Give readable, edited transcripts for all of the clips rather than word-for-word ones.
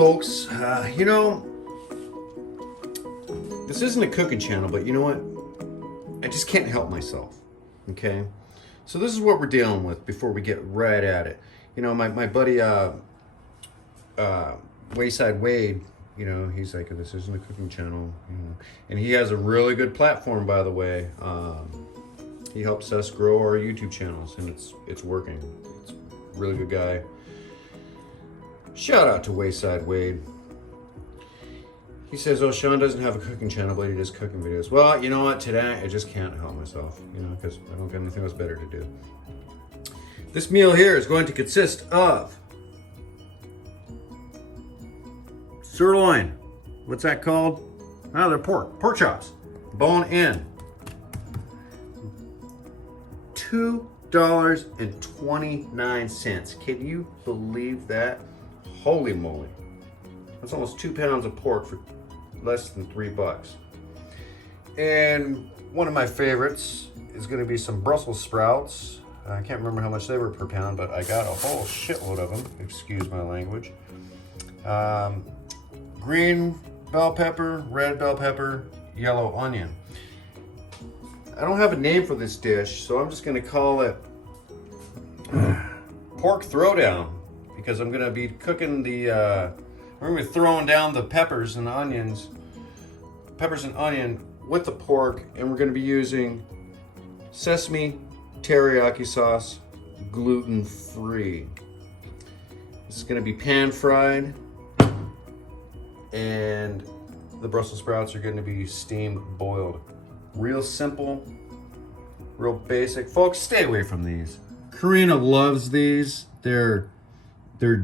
folks. You know, this isn't a cooking channel, but you know what? I just can't help myself, okay? So this is what we're dealing with before we get right at it. You know, my buddy, Wayside Wade, you know, he's like, this isn't a cooking channel, you know, and he has a really good platform, by the way. He helps us grow our YouTube channels, and it's working. It's a really good guy. Shout out to Wayside Wade. He says, oh, Sean doesn't have a cooking channel, but he does cooking videos. Well, you know what? Today, I just can't help myself, you know, because I don't got anything else better to do. This meal here is going to consist of sirloin. What's that called? Oh, they're pork chops, bone in. $2.29. Can you believe that? Holy moly. That's almost 2 pounds of pork for less than $3. And one of my favorites is going to be some Brussels sprouts. I can't remember how much they were per pound, but I got a whole shitload of them. Excuse my language. Green bell pepper, red bell pepper, yellow onion. I don't have a name for this dish, so I'm just going to call it pork throwdown, because I'm going to be cooking we're going to be throwing down the peppers and onion with the pork, and we're going to be using sesame teriyaki sauce, gluten-free. This is going to be pan fried, and the Brussels sprouts are going to be steamed boiled. Real simple, real basic. Folks, stay away from these. Karina loves these. They're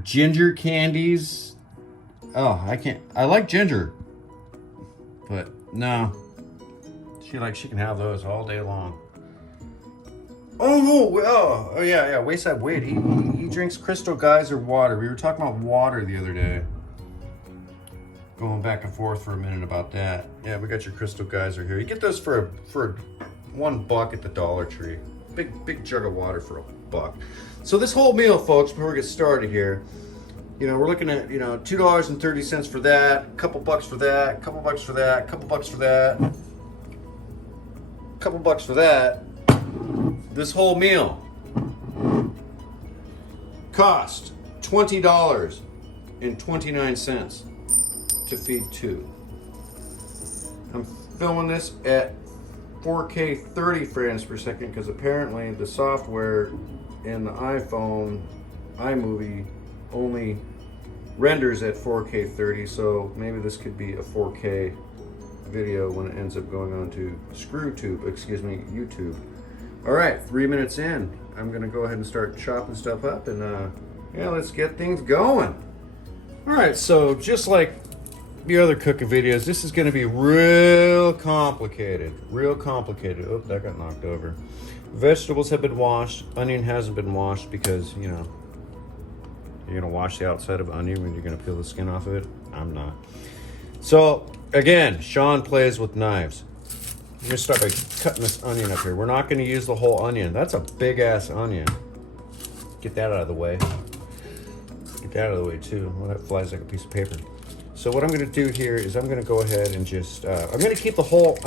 ginger candies. Oh, I like ginger, but no. She can have those all day long. Oh yeah, Wayside Wade. He drinks Crystal Geyser water. We were talking about water the other day. Going back and forth for a minute about that. Yeah, we got your Crystal Geyser here. You get those for $1 at the Dollar Tree. Big jug of water for $1. So this whole meal, folks, before we get started here, you know, we're looking at, you know, $2.30 for that, a couple bucks for that, a couple bucks for that, a couple bucks for that, a couple bucks for that. This whole meal cost $20.29 to feed two. I'm filming this at 4K 30 frames per second because apparently the software in the iPhone iMovie only renders at 4K 30, so maybe this could be a 4K video when it ends up going on to YouTube. All right, 3 minutes in, I'm gonna go ahead and start chopping stuff up, and yeah, let's get things going. All right, so just like the other cooking videos, this is going to be real complicated. Oh, that got knocked over. Vegetables have been washed. Onion hasn't been washed because, you know, you're going to wash the outside of onion when you're going to peel the skin off of it. I'm not. So, again, Sean plays with knives. I'm going to start by cutting this onion up here. We're not going to use the whole onion. That's a big-ass onion. Get that out of the way. Get that out of the way, too. Well, that flies like a piece of paper. So what I'm going to do here is I'm going to go ahead and just, I'm going to keep it whole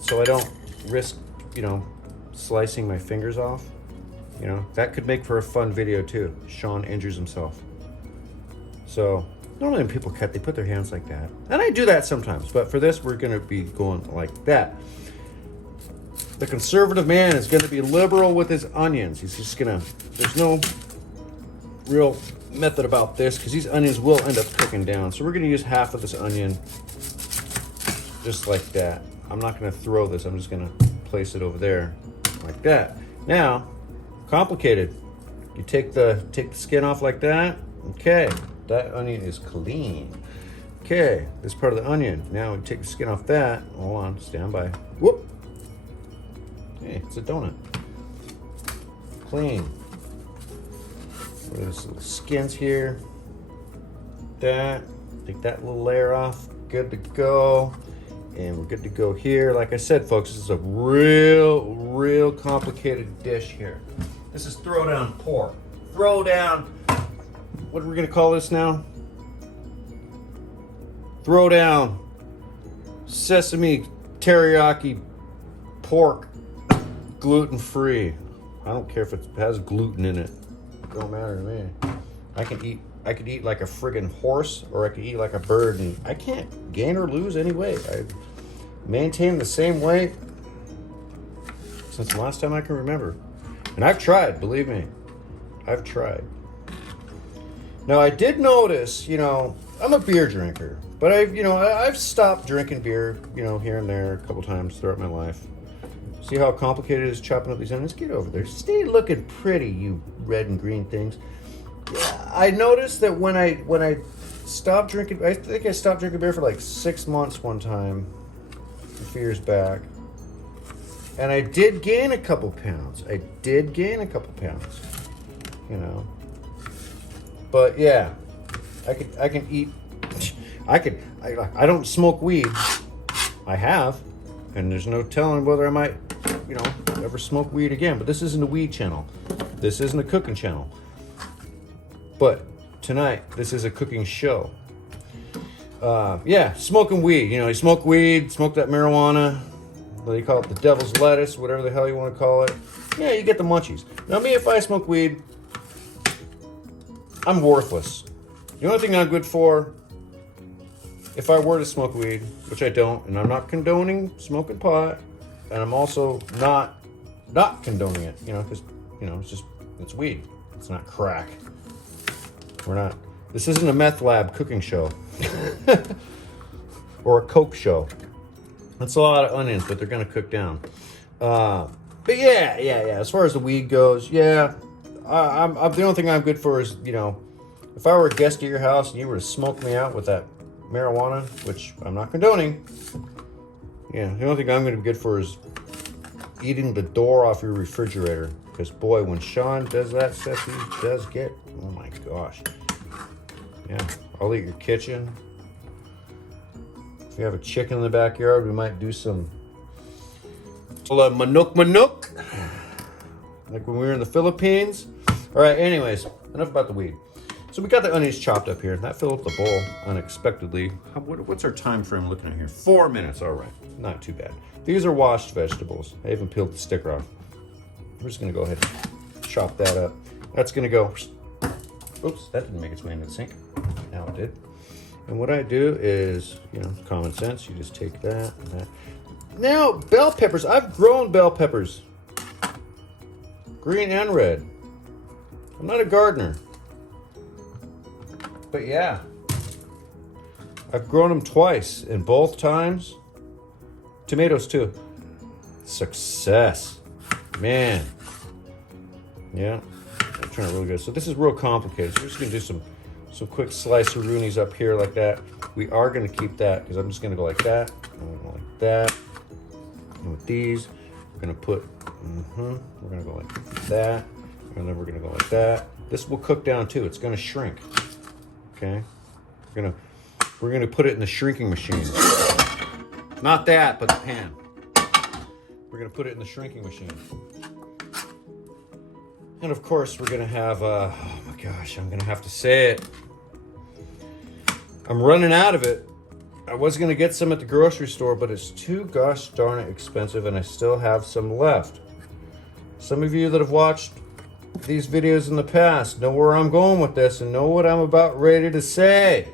so I don't risk, you know, slicing my fingers off. You know, that could make for a fun video too. Sean injures himself. So normally when people cut, they put their hands like that. And I do that sometimes, but for this, we're going to be going like that. The conservative man is going to be liberal with his onions. He's just going to, there's no real method about this because these onions will end up cooking down. So we're going to use half of this onion just like that. I'm not going to throw this. I'm just going to place it over there like that. Now, complicated. You take the skin off like that. Okay, that onion is clean. Okay, this part of the onion. Now we take the skin off that. Hold on, stand by. Whoop. Hey, it's a donut. Clean. There's little skins here. That. Take that little layer off. Good to go. And we're good to go here. Like I said, folks, this is a real complicated dish here. This is throwdown pork. Throwdown. What are we gonna call this now? throw down sesame teriyaki pork, gluten-free. I don't care if it has gluten in it. It don't matter to me. I could eat like a friggin' horse, or I could eat like a bird, and I can't gain or lose any weight. I maintain the same weight since the last time I can remember. And I've tried, believe me. I've tried. Now, I did notice, you know, I'm a beer drinker, but I've stopped drinking beer, you know, here and there a couple times throughout my life. See how complicated it is chopping up these onions? Get over there. Stay looking pretty, you red and green things. Yeah, I noticed that when I stopped drinking, I think I stopped drinking beer for like 6 months one time, a few years back. And I did gain a couple pounds. You know. But yeah, I can eat. I don't smoke weed. I have, and there's no telling whether I might, you know, ever smoke weed again. But this isn't a weed channel. This isn't a cooking channel. But tonight, this is a cooking show. Yeah, smoking weed. You know, you smoke weed, smoke that marijuana. What do you call it? The devil's lettuce, whatever the hell you want to call it. Yeah, you get the munchies. Now, me, if I smoke weed, I'm worthless. The only thing I'm good for, if I were to smoke weed, which I don't, and I'm not condoning smoking pot, and I'm also not condoning it, you know, because, you know, it's weed. It's not crack. This isn't a meth lab cooking show. Or a coke show. That's a lot of onions, but they're going to cook down. But yeah. As far as the weed goes, yeah. I'm the only thing I'm good for is, you know, if I were a guest at your house and you were to smoke me out with that marijuana, which I'm not condoning. Yeah, the only thing I'm going to be good for is eating the door off your refrigerator. Because boy, when Sean does that stuff, he does get, oh my gosh. Yeah, I'll eat your kitchen. If you have a chicken in the backyard, we might do some manok. Like when we were in the Philippines. All right, anyways, enough about the weed. So we got the onions chopped up here. That filled up the bowl unexpectedly. What's our time frame looking at here? 4 minutes, all right. Not too bad. These are washed vegetables. I even peeled the sticker off. We're just gonna go ahead and chop that up. That's gonna go, oops, that didn't make its way into the sink. Now it did. And what I do is, you know, common sense. You just take that and that. Now, bell peppers. I've grown bell peppers. Green and red. I'm not a gardener. But yeah. I've grown them twice. And both times, tomatoes too. Success. Man. Yeah. They're turning out really good. So this is real complicated. So we're just going to do some quick slice-a-roonies up here like that. We are going to keep that because I'm just going to go like that. And go like that. And with these, we're going to put, we're going to go like that. And then we're going to go like that. This will cook down too. It's going to shrink. Okay? We're going to put it in the shrinking machine. Not that, but the pan. We're going to put it in the shrinking machine. And of course, we're going to have, oh my gosh, I'm going to have to say it. I'm running out of it. I was going to get some at the grocery store, but it's too gosh darn it expensive, and I still have some left. Some of you that have watched these videos in the past know where I'm going with this and know what I'm about ready to say.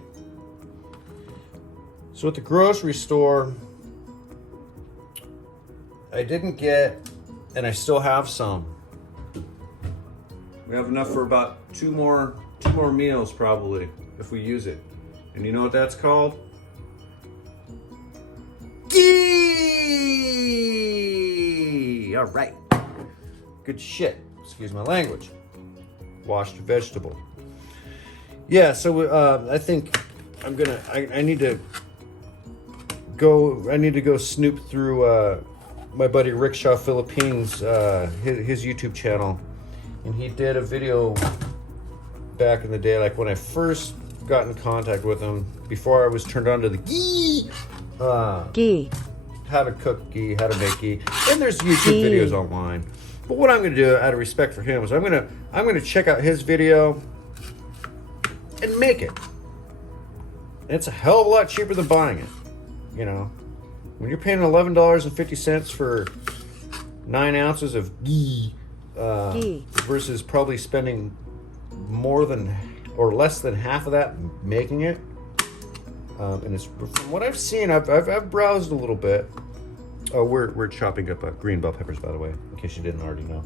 So at the grocery store, I didn't get, and I still have some. We have enough for about two more meals probably if we use it. And you know what that's called? Ghee! All right. Good shit. Excuse my language. Washed vegetable. Yeah, so I think I need to go snoop through my buddy Rickshaw Philippines, his YouTube channel. And he did a video back in the day, like when I first got in contact with him, before I was turned on to the ghee. Ghee. How to cook ghee, how to make ghee. And there's YouTube videos online. But what I'm going to do, out of respect for him, is I'm going to check out his video and make it. It's a hell of a lot cheaper than buying it. You know, when you're paying $11.50 for 9 ounces of ghee, versus probably spending more than or less than half of that making it. And it's, from what I've seen, I've browsed a little bit. Oh, we're chopping up green bell peppers, by the way, in case you didn't already know.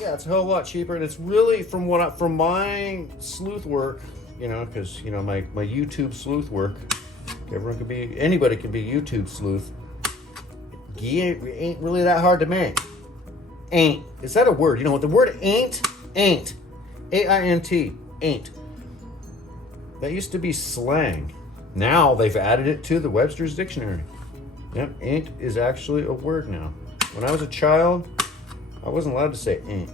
Yeah, it's a hell of a lot cheaper, and it's really from my sleuth work, you know, because you know my YouTube sleuth work. Anybody can be YouTube sleuth. Ghee ain't really that hard to make. Ain't. Is that a word? You know what the word ain't? Ain't. A-I-N-T. Ain't. That used to be slang. Now they've added it to the Webster's Dictionary. Yep, ain't is actually a word now. When I was a child, I wasn't allowed to say ain't.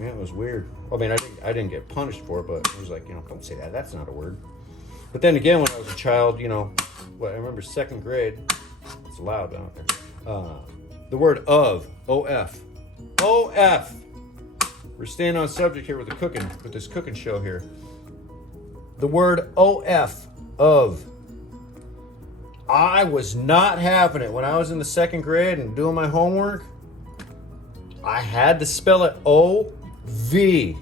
Yeah, it was weird. I mean, I didn't get punished for it, but it was like, you know, don't say that. That's not a word. But then again, when I was a child, you know, I remember 2nd grade. It's loud out there. The word of, O-F. O-F. We're staying on subject here with this cooking show here. The word O-F, of. I was not having it. When I was in the 2nd grade and doing my homework, I had to spell it O-V.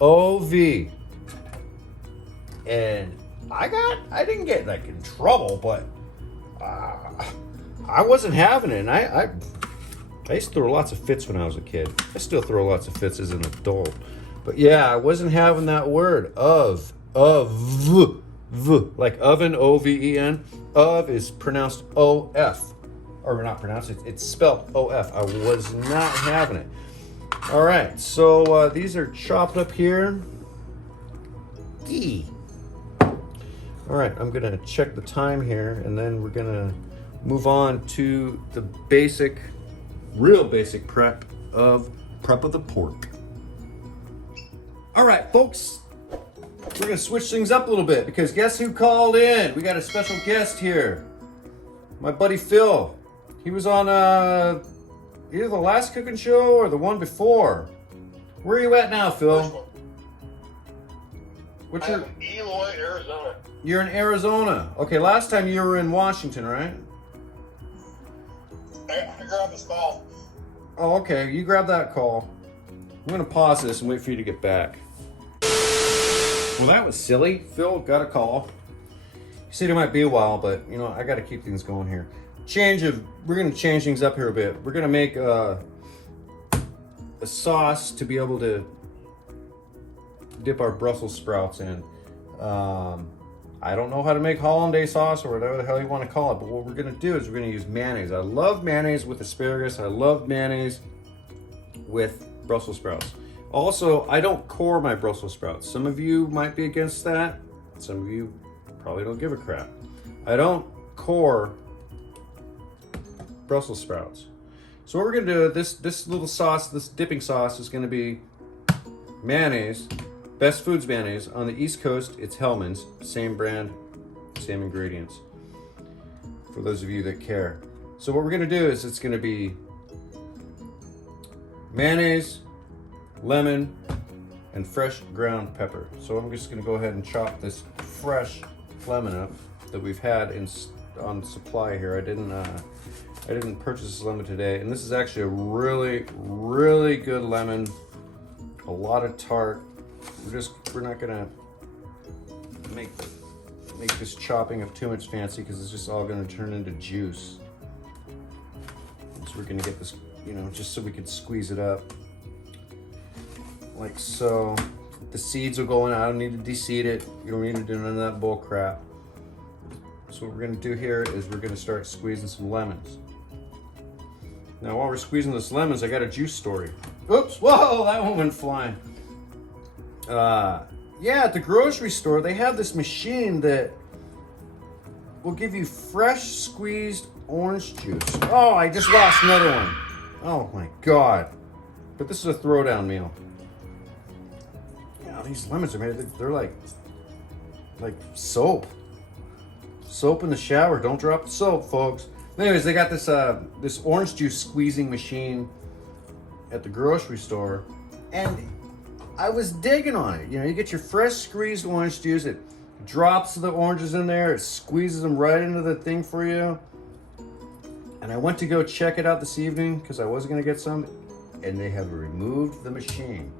O-V. And I didn't get like in trouble, but I wasn't having it. And I used to throw lots of fits when I was a kid. I still throw lots of fits as an adult. But yeah, I wasn't having that word of, like oven, O-V-E-N. Of is pronounced O-F. Or not pronounced, it's spelled O-F. I was not having it. All right, so these are chopped up here. Ghee. All right, I'm gonna check the time here, and then we're gonna move on to the real basic prep of the pork. All right, folks, we're gonna switch things up a little bit because guess who called in? We got a special guest here. My buddy Phil. He was on either the last cooking show or the one before. Where are you at now, Phil? I'm in Eloy, Arizona. You're in Arizona. Okay, last time you were in Washington, right? I grabbed this call. Oh, okay. You grab that call. I'm going to pause this and wait for you to get back. Well, that was silly. Phil got a call. He said it might be a while, but, you know, I got to keep things going here. We're going to change things up here a bit. We're going to make a sauce to be able to dip our Brussels sprouts in. I don't know how to make hollandaise sauce or whatever the hell you want to call it, but what we're going to do is we're going to use mayonnaise. I love mayonnaise with asparagus. I love mayonnaise with Brussels sprouts. Also, I don't core my Brussels sprouts. Some of you might be against that. Some of you probably don't give a crap. I don't core Brussels sprouts. So what we're going to do, this little sauce, this dipping sauce is going to be mayonnaise. Best Foods mayonnaise. On the East Coast, it's Hellmann's. Same brand, same ingredients. For those of you that care. So what we're going to do is it's going to be mayonnaise, lemon, and fresh ground pepper. So I'm just going to go ahead and chop this fresh lemon up that we've had on supply here. I didn't purchase this lemon today, and this is actually a really, really good lemon. A lot of tart. We're not gonna make this chopping up too much fancy because it's just all gonna turn into juice. So we're gonna get this, you know, just so we could squeeze it up. Like so. The seeds will go in. I don't need to de-seed it. You don't need to do none of that bull crap. So what we're gonna do here is we're gonna start squeezing some lemons. Now while we're squeezing those lemons, I got a juice story. Oops, whoa, that one went flying. Yeah, at the grocery store, they have this machine that will give you fresh squeezed orange juice. Oh, I just lost another one. Oh my God. But this is a throwdown meal. You know, these lemons are made, they're like soap. Soap in the shower, don't drop the soap, folks. Anyways, they got this orange juice squeezing machine at the grocery store, and I was digging on it. You know, you get your fresh squeezed orange juice. It drops the oranges in there. It squeezes them right into the thing for you. And I went to go check it out this evening because I was going to get some. And they have removed the machine.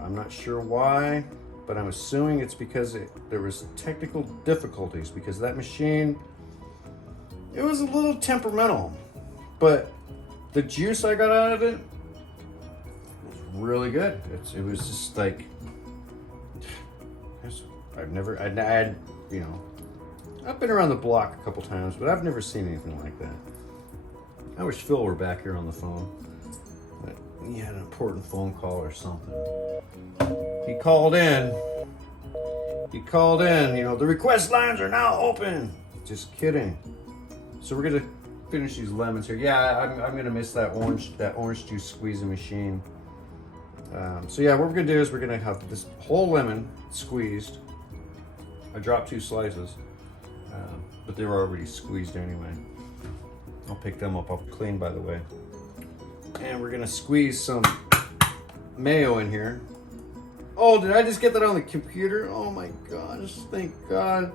I'm not sure why, but I'm assuming it's because there was technical difficulties because that machine, it was a little temperamental. But the juice I got out of it was really good. It was just like, I've been around the block a couple times, but I've never seen anything like that. I wish Phil were back here on the phone. But he had an important phone call or something. He called in, the request lines are now open. Just kidding. So we're gonna finish these lemons here. Yeah, I'm gonna miss that orange juice squeezing machine. So yeah, what we're gonna do is we're gonna have this whole lemon squeezed. I dropped 2 slices, but they were already squeezed anyway. I'll pick them up. I'll clean, by the way. And we're gonna squeeze some mayo in here. Oh, did I just get that on the computer? Oh my gosh, thank God.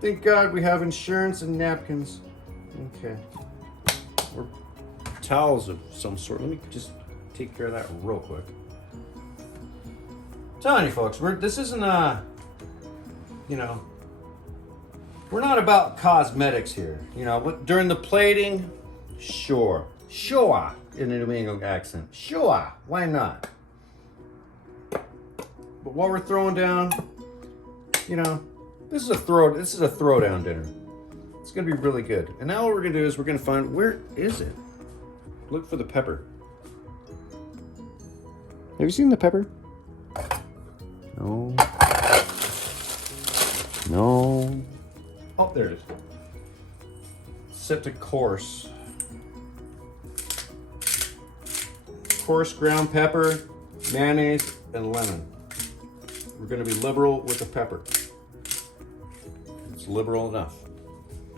Thank God we have insurance and napkins. Okay. Or towels of some sort. Let me just take care of that real quick. I'm telling you folks, this isn't we're not about cosmetics here. During the plating, sure, in a New England accent, sure, why not? But while we're throwing down, this is a throwdown dinner. It's gonna be really good. And now what we're gonna do is we're gonna find, where is it? Look for the pepper. Have you seen the pepper? No. Oh, there it is. Set to coarse. Coarse ground pepper, mayonnaise, and lemon. We're going to be liberal with the pepper. It's liberal enough.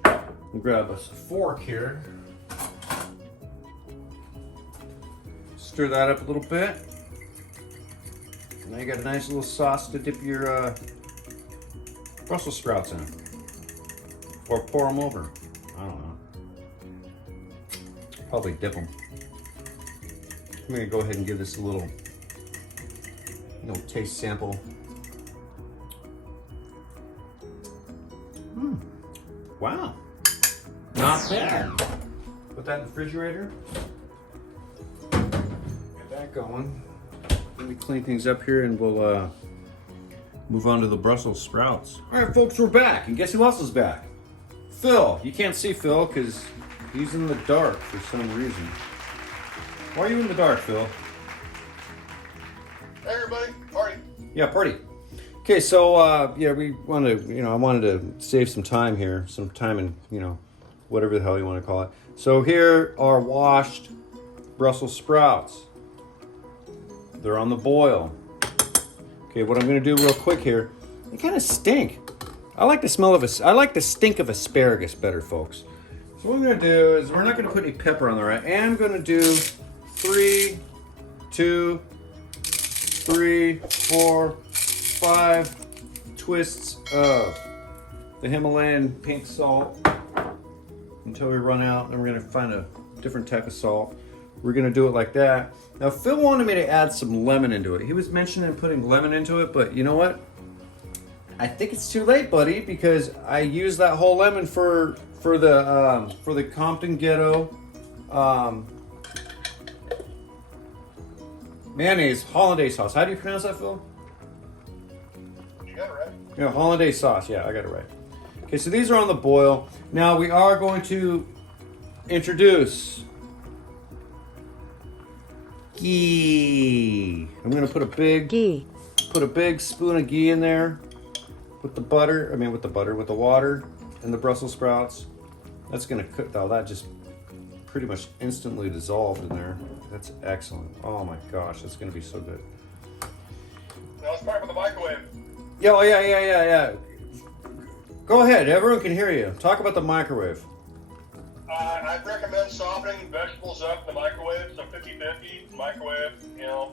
We'll grab us a fork here. Stir that up a little bit. Now you got a nice little sauce to dip your Brussels sprouts in. Or pour them over. I don't know. Probably dip them. I'm gonna go ahead and give this a little taste sample. Wow. Not bad. Put that in the refrigerator. Get that going. Let me clean things up here and we'll move on to the Brussels sprouts. All right, folks, we're back. And guess who else is back? Phil. You can't see Phil because he's in the dark for some reason. Why are you in the dark, Phil? Hey, everybody. Party. Yeah, party. Okay, so we want to, I wanted to save some time here, in, whatever the hell you want to call it. So here are washed Brussels sprouts. They're on the boil. Okay, what I'm going to do real quick here, they kind of stink. I like the stink of asparagus better, folks. So what I'm going to do is we're not going to put any pepper on there. I am going to do 3, 4, 5 twists of the Himalayan pink salt until we run out. Then we're going to find a different type of salt. We're going to do it like that. Now, Phil wanted me to add some lemon into it. He was mentioning putting lemon into it, but you know what? I think it's too late, buddy, because I used that whole lemon for the Compton Ghetto mayonnaise hollandaise sauce. How do you pronounce that, Phil? You got it right. Yeah, hollandaise sauce. Yeah, I got it right. Okay, so these are on the boil. Now we are going to introduce ghee. I'm going to put a big spoon of ghee in there with the water and the Brussels sprouts. That's going to cook. That just pretty much instantly dissolved in there. That's excellent. Oh my gosh, that's going to be so good. Now let's start with the microwave. Yeah. Go ahead. Everyone can hear you. Talk about the microwave. I'd recommend softening vegetables up in the microwave, so 50-50 microwave,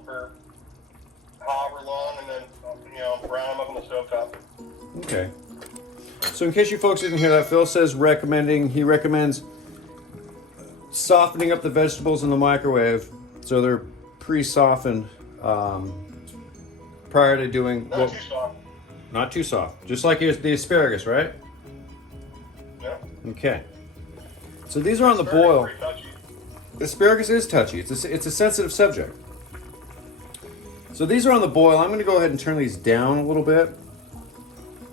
for however long, and then brown them up on the stovetop. Okay. So in case you folks didn't hear that, Phil says he recommends softening up the vegetables in the microwave so they're pre-softened prior to doing... Not too soft. Not too soft. Just like the asparagus, right? Yeah. Okay. So these are on the boil. Asparagus is touchy. It's a sensitive subject. So these are on the boil. I'm going to go ahead and turn these down a little bit.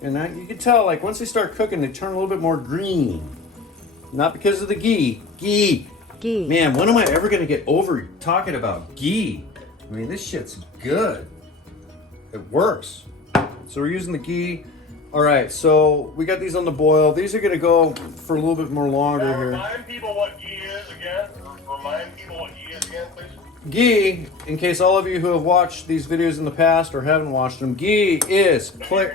And you can tell, like, once they start cooking, they turn a little bit more green. Not because of the ghee. Ghee. Man, when am I ever going to get over talking about ghee? I mean, this shit's good. It works. So we're using the ghee. All right, so we got these on the boil. These are going to go for a little bit more longer now, here. Remind people what ghee is again. Please. Ghee, in case all of you who have watched these videos in the past or haven't watched them, ghee is... You're gonna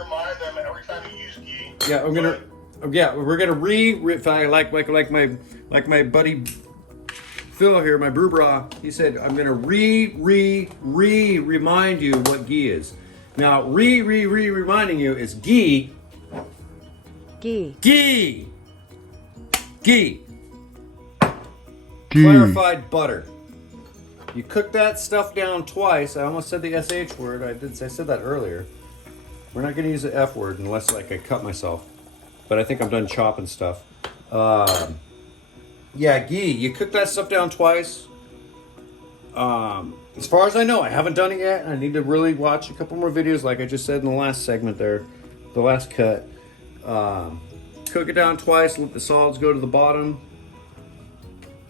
remind them every time you use ghee. Yeah, we're gonna like my buddy Phil here, my brew bra. He said I'm gonna remind you what ghee is. Now reminding you is ghee. Clarified butter. You cook that stuff down twice. I almost said the SH word. I said that earlier. We're not going to use the F word unless like I cut myself. But I think I'm done chopping stuff. Yeah, ghee. You cook that stuff down twice. As far as I know, I haven't done it yet. I need to really watch a couple more videos like I just said in the last segment there. The last cut. Cook it down twice. Let the solids go to the bottom.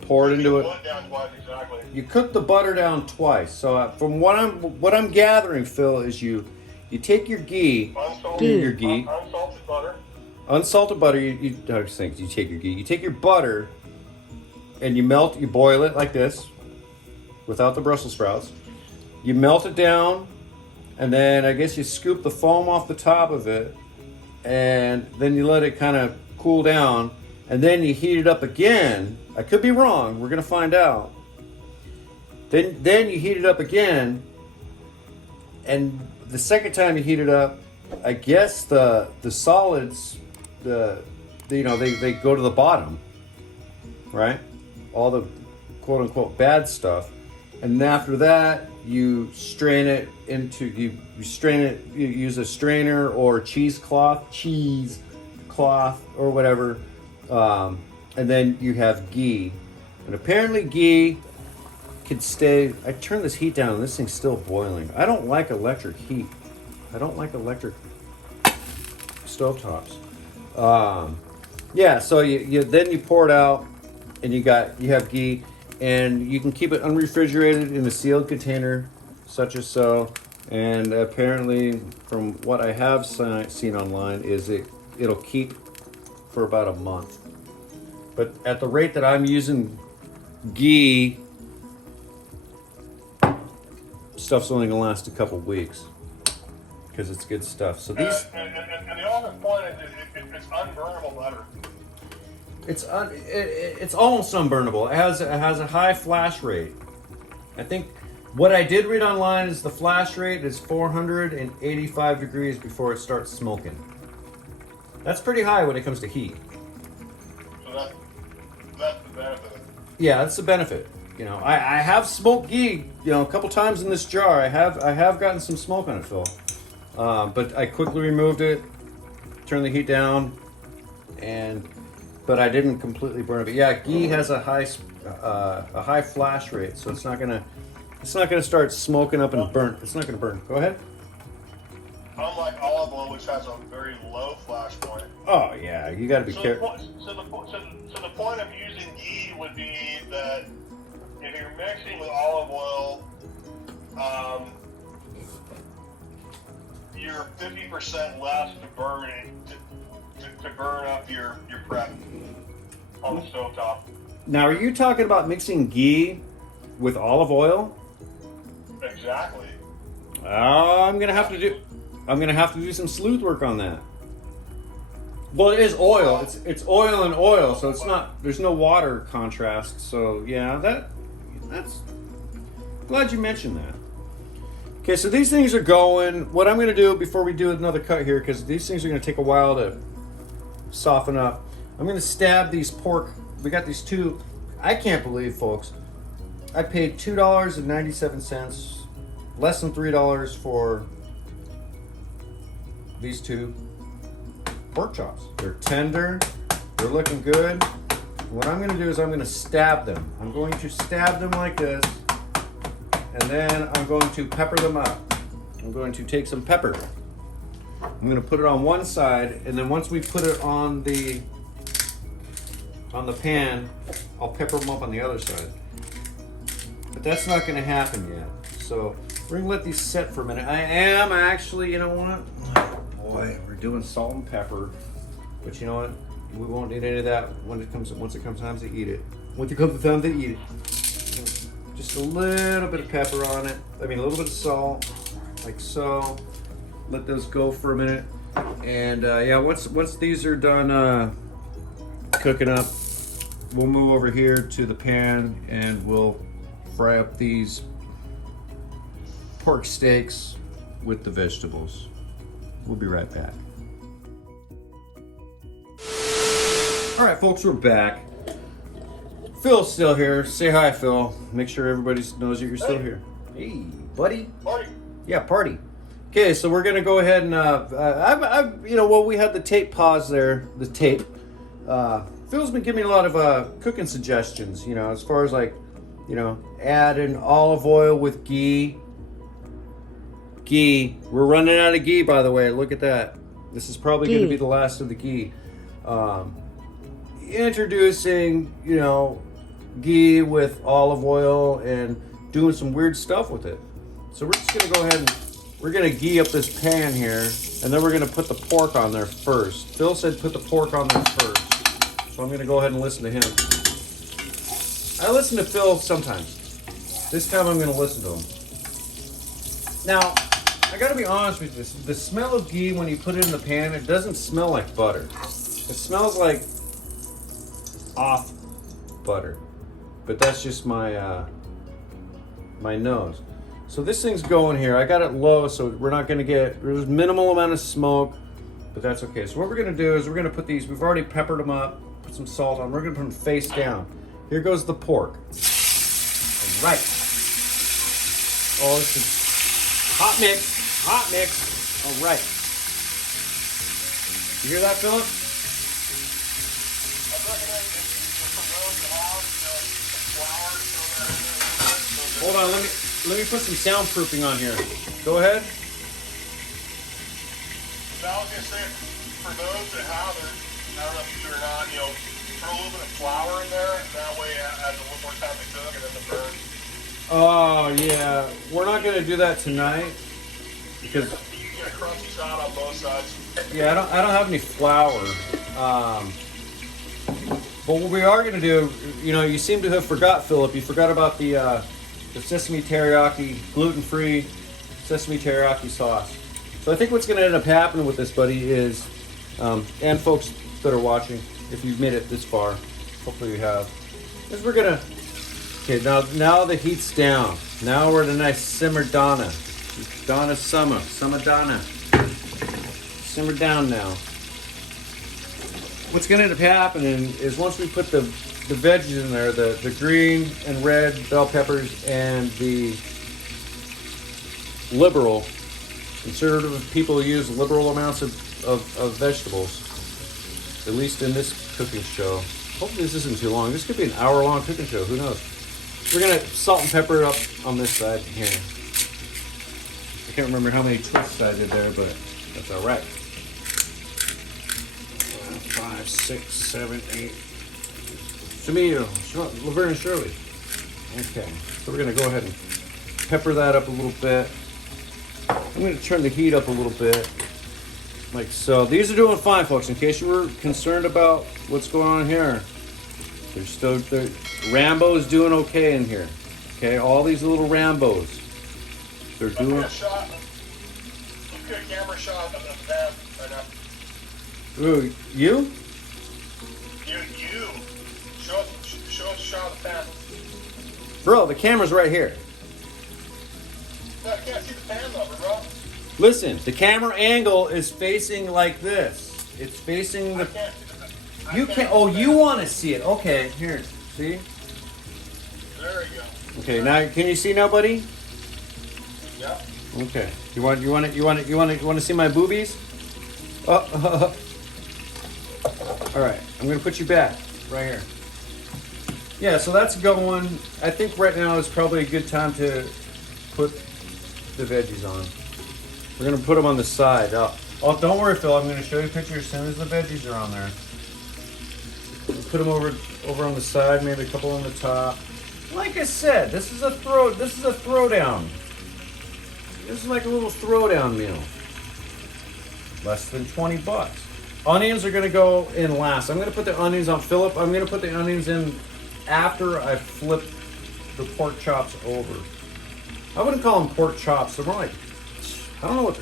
Pour it into it. Down twice, exactly. You cook the butter down twice. So from what I'm gathering, Phil, is you take your ghee, unsalted butter. Unsalted butter. You take your ghee. You take your butter, and you boil it like this, without the Brussels sprouts. You melt it down, and then I guess you scoop the foam off the top of it, and then you let it kind of cool down, and then you heat it up again. I could be wrong. We're gonna find out. Then you heat it up again, and the second time you heat it up, I guess the solids, they go to the bottom, right? All the quote unquote bad stuff, and after that you strain it into you use a strainer or cheesecloth or whatever. And then you have ghee. And apparently ghee could stay... I turned this heat down and this thing's still boiling. I don't like electric heat. I don't like electric stovetops. Yeah, so then you pour it out and you have ghee, and you can keep it unrefrigerated in a sealed container, such as so. And apparently, from what I have seen online, is it'll keep for about a month. But at the rate that I'm using ghee, stuff's only gonna last a couple weeks because it's good stuff. So these and the honest point is it's unburnable butter. It's almost unburnable. It has a high flash rate. I think what I did read online is the flash rate is 485 degrees before it starts smoking. That's pretty high when it comes to heat. So that's the benefit. Yeah, that's the benefit. I have smoked ghee, a couple times in this jar. I have gotten some smoke on it, Phil. But I quickly removed it, turned the heat down, but I didn't completely burn it. But yeah, ghee has a high flash rate, so it's not gonna start smoking up and burn. It's not gonna burn. Go ahead. Unlike olive oil, which has a very low flash point. Oh yeah, you got to be careful. So the point of using ghee would be that if you're mixing with olive oil, you're 50% less to burn to burn up your prep on the stovetop. Now, are you talking about mixing ghee with olive oil? Exactly. I'm gonna have to do some sleuth work on that. Well, it is oil. It's oil and oil, so it's not. There's no water contrast. So yeah, Glad you mentioned that. Okay, so these things are going. What I'm going to do before we do another cut here, because these things are going to take a while to soften up, I'm going to stab these pork. We got these two. I can't believe, folks, I paid $2.97, less than $3 for these two pork chops. They're tender. They're looking good. What I'm going to do is I'm going to stab them. I'm going to stab them like this. And then I'm going to pepper them up. I'm going to take some pepper. I'm going to put it on one side, and then once we put it on the pan, I'll pepper them up on the other side. But that's not going to happen yet. So we're going to let these set for a minute. I am actually, you know what? Oh boy, we're doing salt and pepper. But you know what? We won't need any of that once it comes time to eat it. Once it comes time to eat it. Just a little bit of pepper on it. I mean, a little bit of salt, like so. Let those go for a minute. And yeah, once these are done cooking up, we'll move over here to the pan and we'll fry up these pork steaks with the vegetables. We'll be right back. All right, folks, we're back. Phil's still here. Say hi, Phil. Make sure everybody knows that you're still here. Hey, buddy. Party. Yeah, party. Okay, so we're gonna go ahead and we had the tape pause there. The tape. Phil's been giving me a lot of cooking suggestions. You know, as far as like, you know, add an olive oil with ghee. Ghee. We're running out of ghee, by the way. Look at that. This is probably going to be the last of the ghee. Introducing, you know, ghee with olive oil and doing some weird stuff with it. So we're just going to go ahead and we're going to ghee up this pan here, and then we're going to put the pork on there first. Phil said put the pork on there first. So I'm going to go ahead and listen to him. I listen to Phil sometimes. This time I'm going to listen to him. Now, I got to be honest with you. The smell of ghee when you put it in the pan, it doesn't smell like butter. It smells like off butter, but that's just my my nose. So this thing's going here. I got it low, so we're not going to get, there's minimal amount of smoke, but that's okay. So what we're going to do is we're going to put these, we've already peppered them up, put some salt on, we're going to put them face down. Here goes the pork. All right. Oh, this is hot mix, hot mix. All right. You hear that, Philip? Hold on, let me put some soundproofing on here. Go ahead. I was gonna say, for those that have it, I don't know if you do or not, you know, put a little bit of flour in there, and that way it has a little more time to cook and then the burn. Oh yeah, we're not gonna do that tonight because you get a crunchy side on both sides. Yeah, I don't have any flour. But what we are gonna do, you know, you seem to have forgot, Philip. You forgot about the sesame teriyaki, gluten-free sesame teriyaki sauce. So I think what's going to end up happening with this, buddy, is, and folks that are watching, if you've made it this far, hopefully you have, is we're going to, okay, now the heat's down. Now we're at a nice simmer Donna. Donna summer Donna. Simmer down now. What's going to end up happening is once we put the veggies in there, the green and red bell peppers and the liberal, conservative people use liberal amounts of vegetables, at least in this cooking show. Hopefully this isn't too long. This could be an hour-long cooking show. Who knows? We're going to salt and pepper it up on this side here. I can't remember how many twists I did there, but that's all right. 5, 6, 7, 8. Tomato, Laverne and Shirley. Okay, so we're going to go ahead and pepper that up a little bit. I'm going to turn the heat up a little bit, like so. These are doing fine, folks. In case you were concerned about what's going on here, Rambo's doing okay in here. Okay, all these little Rambos, they're doing. Let's get a camera shot of the pan right now. Ooh, you? Show us a shot of the pan. Bro, the camera's right here. I can't see the pan number, bro. Listen, the camera angle is facing like this. It's facing the. You can't. Oh, you want to see it? Okay, here. See? There we go. Okay, now can you see now, buddy? Yep. Okay. You want to see my boobies? All right. I'm gonna put you back right here. Yeah. So that's going. I think right now is probably a good time to put the veggies on. We're gonna put them on the side. Oh, don't worry, Phil. I'm gonna show you a picture as soon as the veggies are on there. Put them over on the side, maybe a couple on the top. Like I said, this is a throwdown. This is like a little throwdown meal. Less than $20. Onions are gonna go in last. I'm gonna put the onions on Phillip. I'm gonna put the onions in after I flip the pork chops over. I wouldn't call them pork chops. They're more like, I don't know what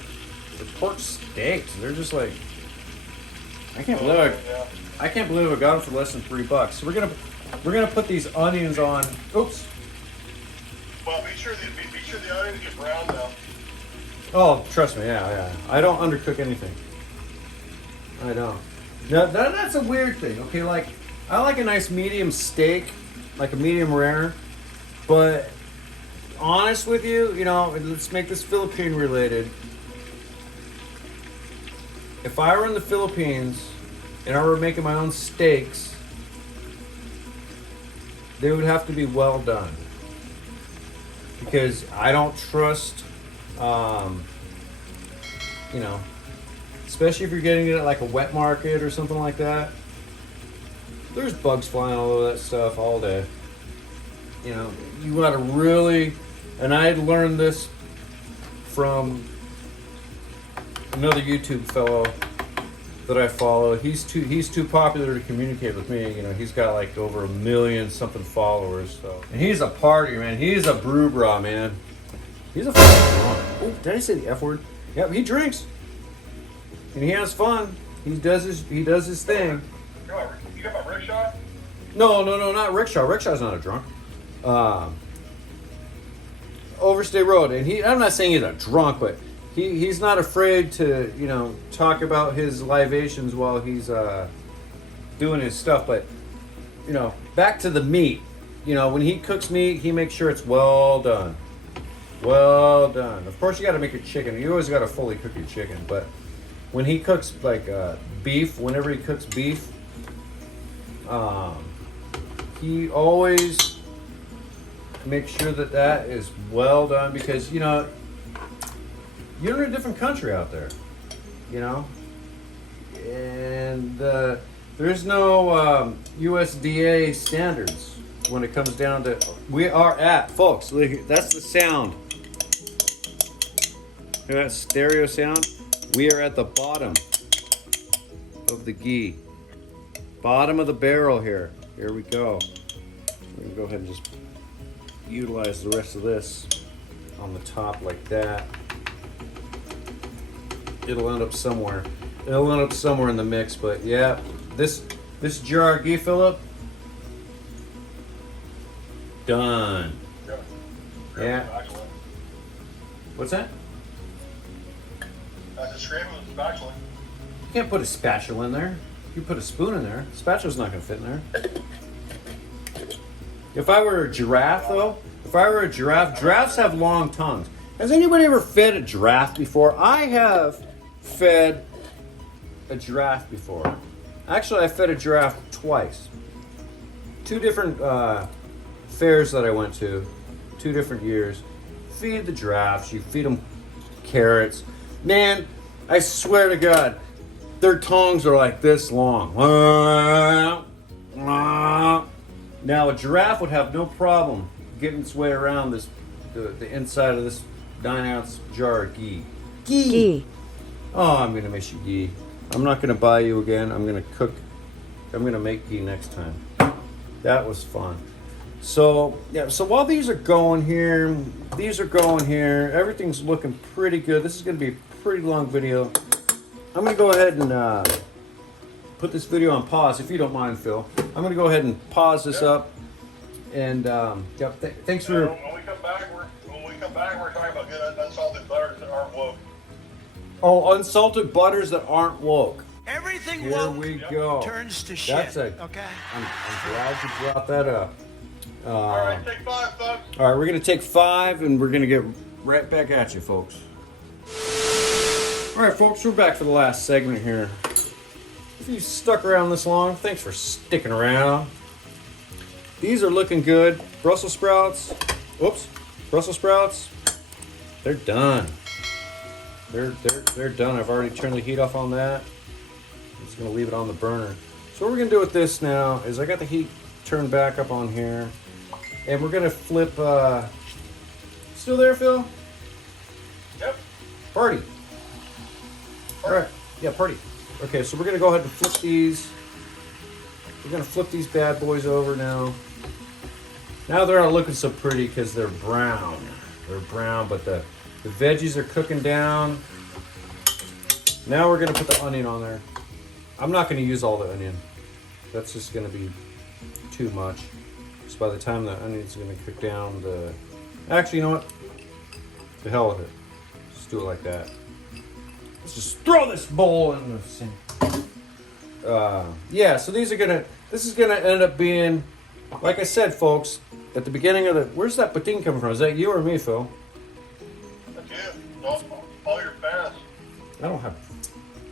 the pork steaks. They're just like, I can't believe I got them for less than $3. So we're gonna put these onions on. Oops. Well, be sure the onions get brown though. Oh, trust me, yeah. I don't undercook anything. I don't. Now, that's a weird thing. Okay, like I like a nice medium steak, like a medium rare, but honest with you, you know, let's make this Philippine related. If I were in the Philippines and I were making my own steaks, they would have to be well done. Because I don't trust, you know, especially if you're getting it at like a wet market or something like that. There's bugs flying all over that stuff all day. You know, you gotta really, and I had learned this from another YouTube fellow that I follow. He's too popular to communicate with me. You know, he's got like over 1 million something followers. So, and he's a party man. He's a brew bra man. He's a fucking. Oh, did I say the F word? Yep, he drinks, and he has fun. He does his thing. You got my rickshaw? No, not rickshaw. Rickshaw's not a drunk. Overstay Road, and I'm not saying he's a drunk, but he's not afraid to, you know, talk about his libations while he's doing his stuff. But, you know, back to the meat. You know, when he cooks meat, he makes sure it's well done. Well done. Of course, you got to make your chicken. You always got to fully cook your chicken. But when he cooks like beef, whenever he cooks beef, he always makes sure that is well done, because, you know, you're in a different country out there, you know, and there's no USDA standards when it comes down to. We are at, folks, look, that's the sound. Hear that stereo sound? We are at the bottom of the ghee. Bottom of the barrel here. Here we go. We can go ahead and just utilize the rest of this on the top like that. It'll end up somewhere. It'll end up somewhere in the mix, but yeah, this jar of ghee, Phillip, done. Yeah. What's that? I just scrape it with a spatula. You can't put a spatula in there. You put a spoon in there. Spatula's not gonna fit in there. If I were a giraffe, though, giraffes have long tongues. Has anybody ever fed a giraffe before? I have fed a giraffe before. Actually, I fed a giraffe twice. 2 different fairs that I went to, 2 different years. Feed the giraffes. You feed them carrots. Man, I swear to God, their tongues are like this long. Now, a giraffe would have no problem getting its way around the inside of this 9-ounce jar of ghee. Ghee. Oh, I'm gonna miss you, ghee. I'm not gonna buy you again. I'm gonna make ghee next time. That was fun. So yeah. So while these are going here, everything's looking pretty good. This is gonna be a pretty long video. I'm gonna go ahead and put this video on pause, if you don't mind, Phil. I'm gonna go ahead and pause this up. And thanks for. When we come back, we're talking about good Oh, unsalted butters that aren't woke. Everything Here woke we go. turns to shit. That's a. Okay. I'm glad you brought that up. All right, take 5, folks. All right, we're gonna take 5, and we're gonna get right back at you, folks. All right, folks, we're back for the last segment here. If you stuck around this long, thanks for sticking around. These are looking good. Brussels sprouts. Whoops. Brussels sprouts. They're done. They're done. I've already turned the heat off on that. I'm just gonna leave it on the burner. So what we're gonna do with this now is I got the heat turned back up on here, and we're gonna flip. Still there, Phil? Yep. Party. All right. Yeah, party. Okay, so we're gonna go ahead and flip these. We're gonna flip these bad boys over now. Now they're not looking so pretty because they're brown. They're brown, but the veggies are cooking down. Now we're gonna put the onion on there. I'm not gonna use all the onion. That's just gonna be too much. So by the time the onion's gonna cook down, actually, you know what? To hell with it. Just do it like that. Let's just throw this bowl in the sink. Yeah, so this is gonna end up being, like I said, folks, at the beginning of where's that patin coming from? Is that you or me, Phil? That's you. All your fans. I don't have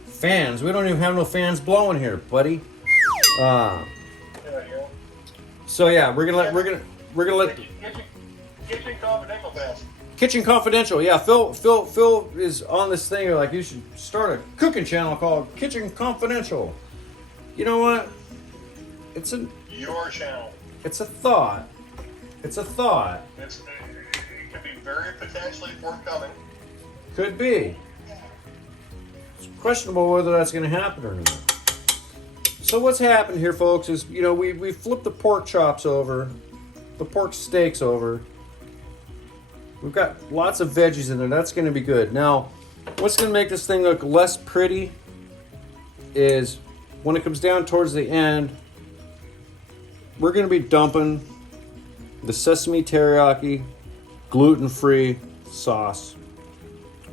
fans. We don't even have no fans blowing here, buddy. Yeah, you. So yeah, we're gonna let Kitchen Confidential fans. Kitchen Confidential. Yeah, Phil is on this thing. Like, you should start a cooking channel called Kitchen Confidential. You know what? Your channel. It's a thought. It could be very potentially forthcoming. Could be. It's questionable whether that's going to happen or not. So what's happened here, folks, is, you know, we flipped the pork chops over, the pork steaks over. We've got lots of veggies in there. That's going to be good. Now, what's going to make this thing look less pretty is when it comes down towards the end, we're going to be dumping the sesame teriyaki gluten-free sauce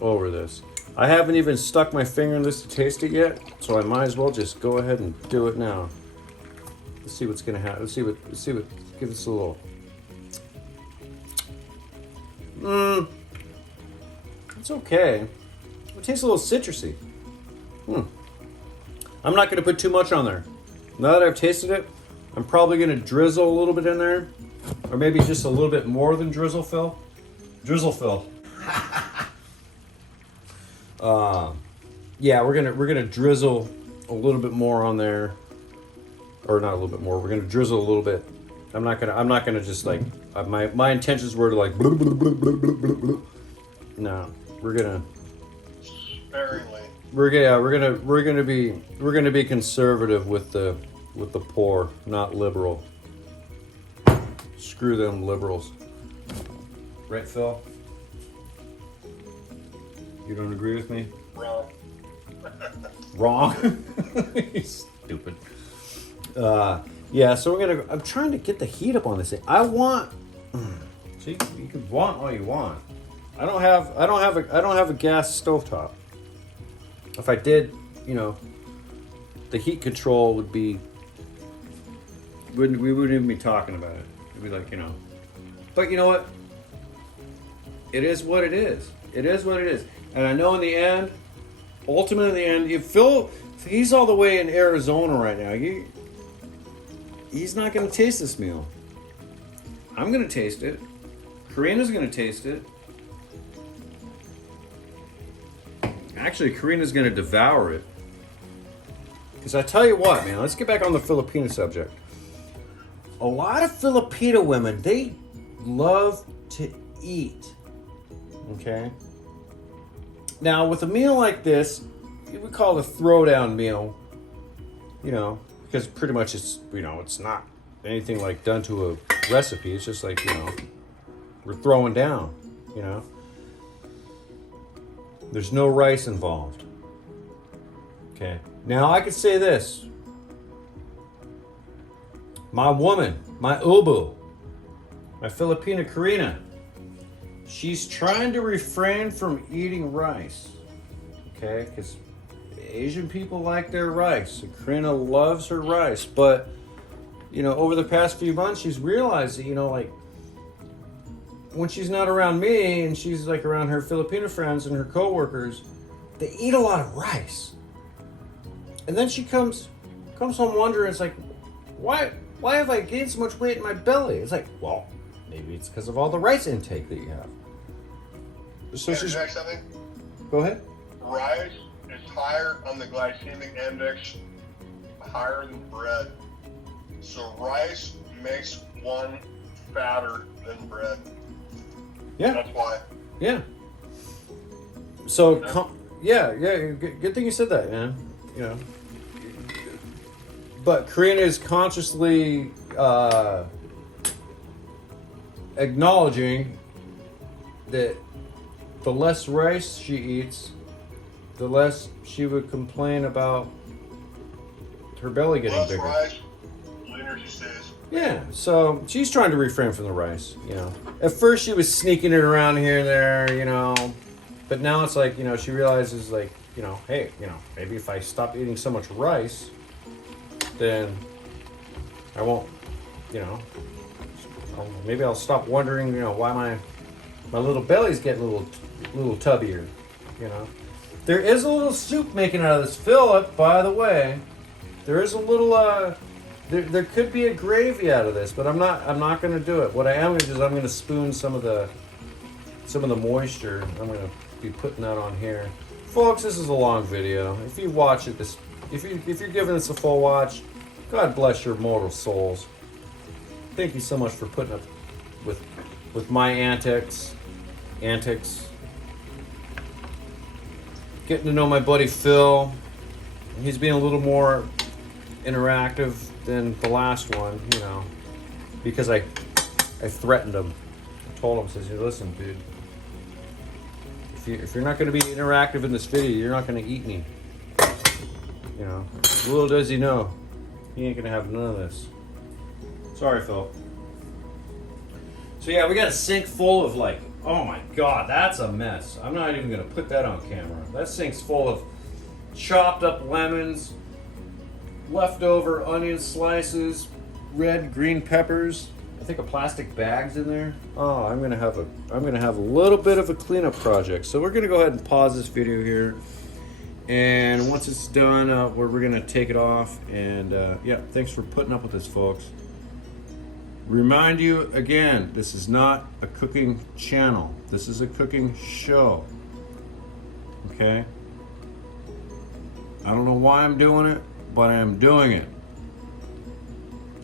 over this. I haven't even stuck my finger in this to taste it yet, so I might as well just go ahead and do it now. Let's see what's going to happen. Let's see what, give this a little. It's okay. It tastes a little citrusy. I'm not going to put too much on there. Now that I've tasted it, I'm probably going to drizzle a little bit in there, or maybe just a little bit more than drizzle, Phil. Drizzle, Phil. Yeah, we're gonna drizzle a little bit more on there, or not a little bit more. We're gonna drizzle a little bit. I'm not gonna just like my intentions were to like. No, we're gonna. Sparingly. We're gonna be conservative with the poor, not liberal. Screw them liberals. Right, Phil? You don't agree with me? Wrong. Wrong? Stupid. Yeah, so I'm trying to get the heat up on this thing. I want. See, you can want all you want. I don't have a gas stovetop. If I did, you know, the heat control would be. We wouldn't even be talking about it. It'd be like, you know. But you know what? It is what it is. It is what it is. And I know in the end, ultimately in the end, if Phil, he's all the way in Arizona right now. He's not going to taste this meal. I'm going to taste it. Karina's going to taste it. Actually, Karina's going to devour it. Because I tell you what, man, let's get back on the Filipino subject. A lot of Filipino women, they love to eat. Okay? Now, with a meal like this, we call it a throwdown meal. You know, because pretty much it's, you know, it's not anything like done to a recipe. It's just like, you know, we're throwing down, you know. There's no rice involved. Okay. Now, I could say this. My woman, my ubu, my Filipina Karina, she's trying to refrain from eating rice. okay? Because Asian people like their rice. Karina loves her rice, but you know, over the past few months, she's realized that, you know, like when she's not around me and she's like around her Filipino friends and her coworkers, they eat a lot of rice. And then she comes home wondering, it's like, why have I gained so much weight in my belly? It's like, well, maybe it's because of all the rice intake that you have. So she's. Something? Go ahead. Rice is higher on the glycemic index, higher than bread. So rice makes one fatter than bread. Yeah. That's why. Yeah. So, yeah. Good thing you said that, man. You know. But Karina is consciously acknowledging that the less rice she eats, the less she would complain about her belly getting bigger. Rice, leaner she stays. Yeah, so she's trying to refrain from the rice, you know. At first she was sneaking it around here and there, you know. But now it's like, you know, she realizes like, you know, hey, you know, maybe if I stop eating so much rice, then I won't, you know, maybe I'll stop wondering, you know, why my little belly's getting a little tubbier, you know. There is a little soup making out of this Phillip, by the way. There is a little, there could be a gravy out of this, but I'm not going to do it. What I am going to do is I'm going to spoon some of the moisture. I'm going to be putting that on here. Folks, this is a long video. If you watch it, if you're giving this a full watch, God bless your mortal souls. Thank you so much for putting up with my antics. Getting to know my buddy Phil. He's being a little more interactive than the last one, you know, because I threatened him. I told him, says, listen, dude, if you're not going to be interactive in this video, you're not going to eat me. You know, little does he know, he ain't going to have none of this. Sorry, Phil. So yeah, we got a sink full of like, oh my God, that's a mess. I'm not even going to put that on camera. That sink's full of chopped up lemons, leftover onion slices, red, green peppers. I think a plastic bag's in there. Oh, I'm gonna have a little bit of a cleanup project. So we're gonna go ahead and pause this video here, and once it's done, we're gonna take it off. And yeah, thanks for putting up with this, folks. Remind you again, this is not a cooking channel. This is a cooking show. Okay? I don't know why I'm doing it, but I am doing it.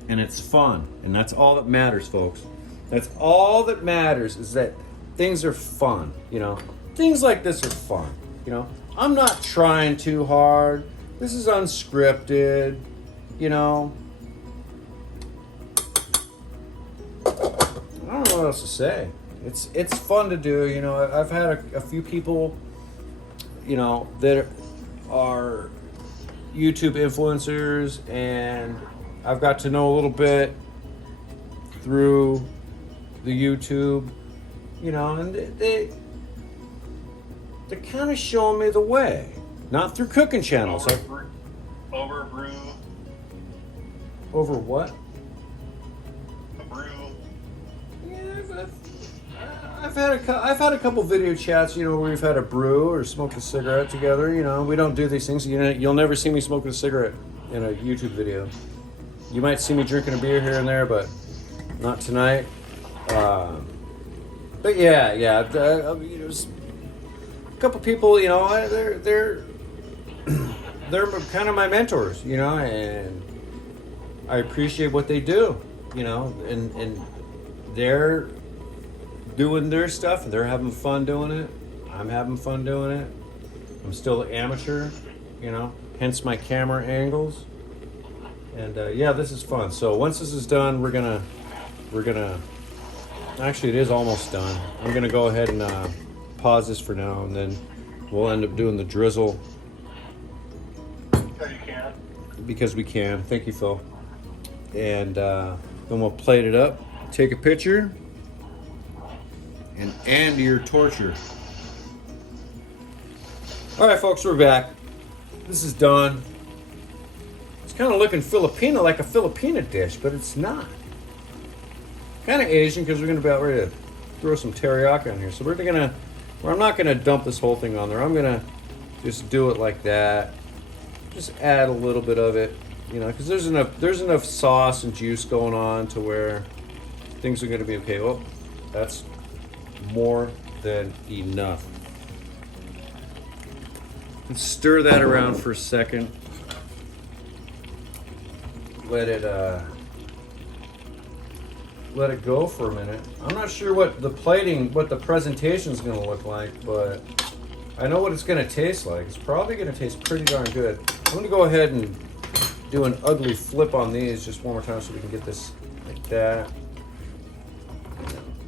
And it's fun. And that's all that matters, folks. That's all that matters, is that things are fun, you know? Things like this are fun, you know? I'm not trying too hard. This is unscripted, you know? I don't know what else to say. It's fun to do, you know? I've had a few people, you know, that are YouTube influencers, and I've got to know a little bit through the YouTube, you know, and they're kind of showing me the way. Not through cooking channels. Over brew. Over what? A brew. Yeah, I've had a couple video chats, you know, where we've had a brew or smoked a cigarette together. You know, we don't do these things. You'll never see me smoking a cigarette in a YouTube video. You might see me drinking a beer here and there, but not tonight. But yeah, you know, a couple people, you know, they're kind of my mentors, you know, and I appreciate what they do, you know, and they're doing their stuff, and they're having fun doing it. I'm having fun doing it. I'm still an amateur, you know, hence my camera angles. And yeah, this is fun. So once this is done, we're gonna actually, it is almost done. I'm gonna go ahead and pause this for now, and then we'll end up doing the drizzle. Because you can. Because we can. Thank you, Phil. And then we'll plate it up, take a picture, and end your torture. All right, folks, we're back. This is done. It's kind of looking Filipino, like a Filipina dish, but it's not. Kind of Asian because we're going to be about ready to throw some teriyaki on here. So I'm not going to dump this whole thing on there. I'm going to just do it like that. Just add a little bit of it, you know, because there's enough sauce and juice going on to where things are going to be okay. Well, that's more than enough. And stir that around for a second. Let it go for a minute. I'm not sure what the presentation is going to look like, but I know what it's going to taste like. It's probably going to taste pretty darn good. I'm going to go ahead and do an ugly flip on these just one more time so we can get this like that.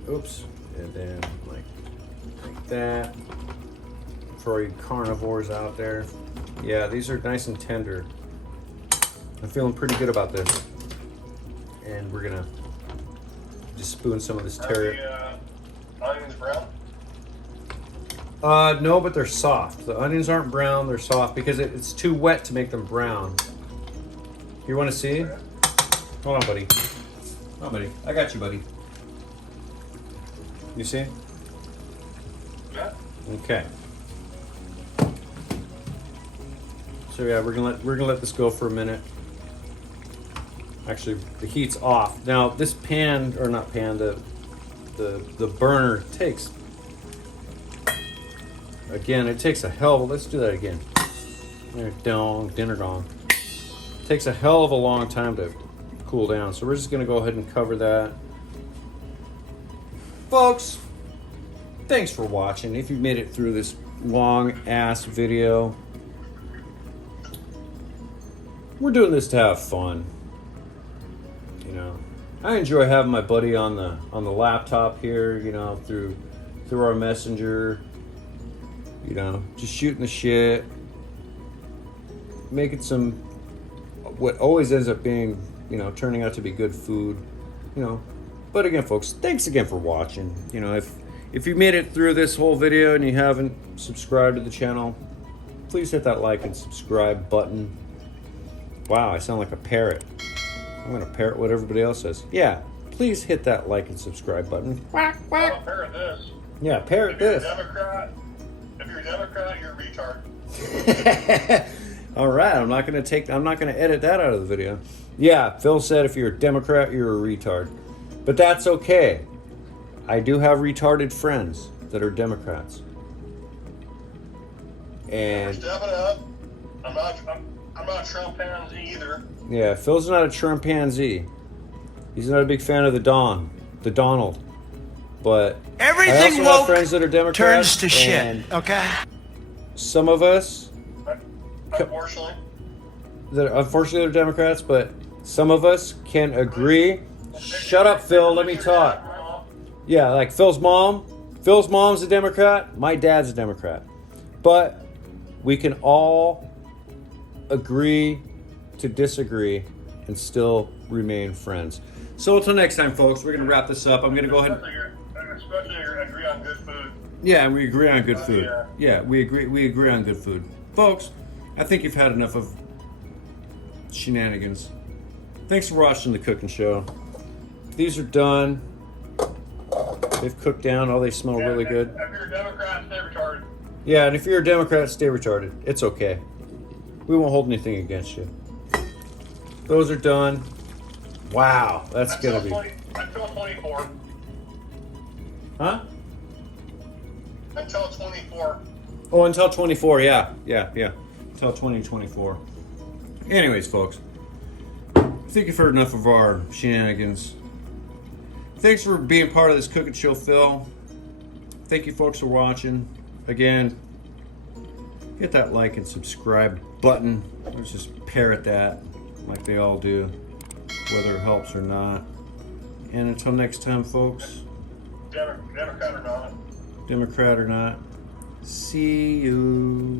Oops. And then like that. For you carnivores out there. Yeah, these are nice and tender. I'm feeling pretty good about this. And we're going to just spoon some of this teriyaki. Are the onions brown? No, but they're soft. The onions aren't brown, they're soft because it's too wet to make them brown. You want to see? Okay. Hold on, buddy. Hold on, buddy. I got you, buddy. You see? Yeah. Okay. So yeah, we're gonna let this go for a minute. Actually, the heat's off. Now this pan, or not pan, the burner takes. Again, it takes a hell. Let's do that again. Dinner gone. It takes a hell of a long time to cool down. So we're just gonna go ahead and cover that. Folks, thanks for watching. If you made it through this long ass video, we're doing this to have fun. You know, I enjoy having my buddy on the laptop here. You know, through our messenger. You know, just shooting the shit, making some what always ends up being, you know, turning out to be good food. You know, but again, folks, thanks again for watching. You know, if you made it through this whole video and you haven't subscribed to the channel, please hit that like and subscribe button. Wow, I sound like a parrot. I'm gonna parrot what everybody else says. Yeah, please hit that like and subscribe button. Quack, quack. I'll parrot this. Yeah, parrot If you're this. If you're a Democrat, you're a retard. All right, I'm not gonna edit that out of the video. Yeah, Phil said if you're a Democrat, you're a retard. But that's okay. I do have retarded friends that are Democrats. And Stepping up. I'm not a Trump pansy either. yeah, Phil's not a Trumpanzee. He's not a big fan of the Donald. But Everything I also have woke friends that are Democrats. turns to shit, okay? Some of us Unfortunately. unfortunately are Democrats, but some of us can agree. Shut up, Phil. Let me talk. Yeah, like Phil's mom. Phil's mom's a Democrat. My dad's a Democrat. But we can all agree to disagree and still remain friends. So until next time, folks, we're going to wrap this up. I'm going to go ahead and... Especially agree on good food. Yeah, we agree on good food. Yeah. Yeah, we agree on good food. Folks, I think you've had enough of shenanigans. Thanks for watching the cooking show. These are done. They've cooked down. Oh, they smell really good. If you're a Democrat, stay retarded. Yeah, and if you're a Democrat, stay retarded. It's okay. We won't hold anything against you. Those are done. Wow, that's gonna be... Until 24. Huh? Until 24. Oh, until 24, yeah. Until 2024. Anyways, folks, I think you've heard enough of our shenanigans. Thanks for being part of this cooking show, Phil. Thank you, folks, for watching. Again, hit that like and subscribe button. Let's just parrot that like they all do, whether it helps or not. And until next time, folks, Democrat or not. Democrat or not, see you.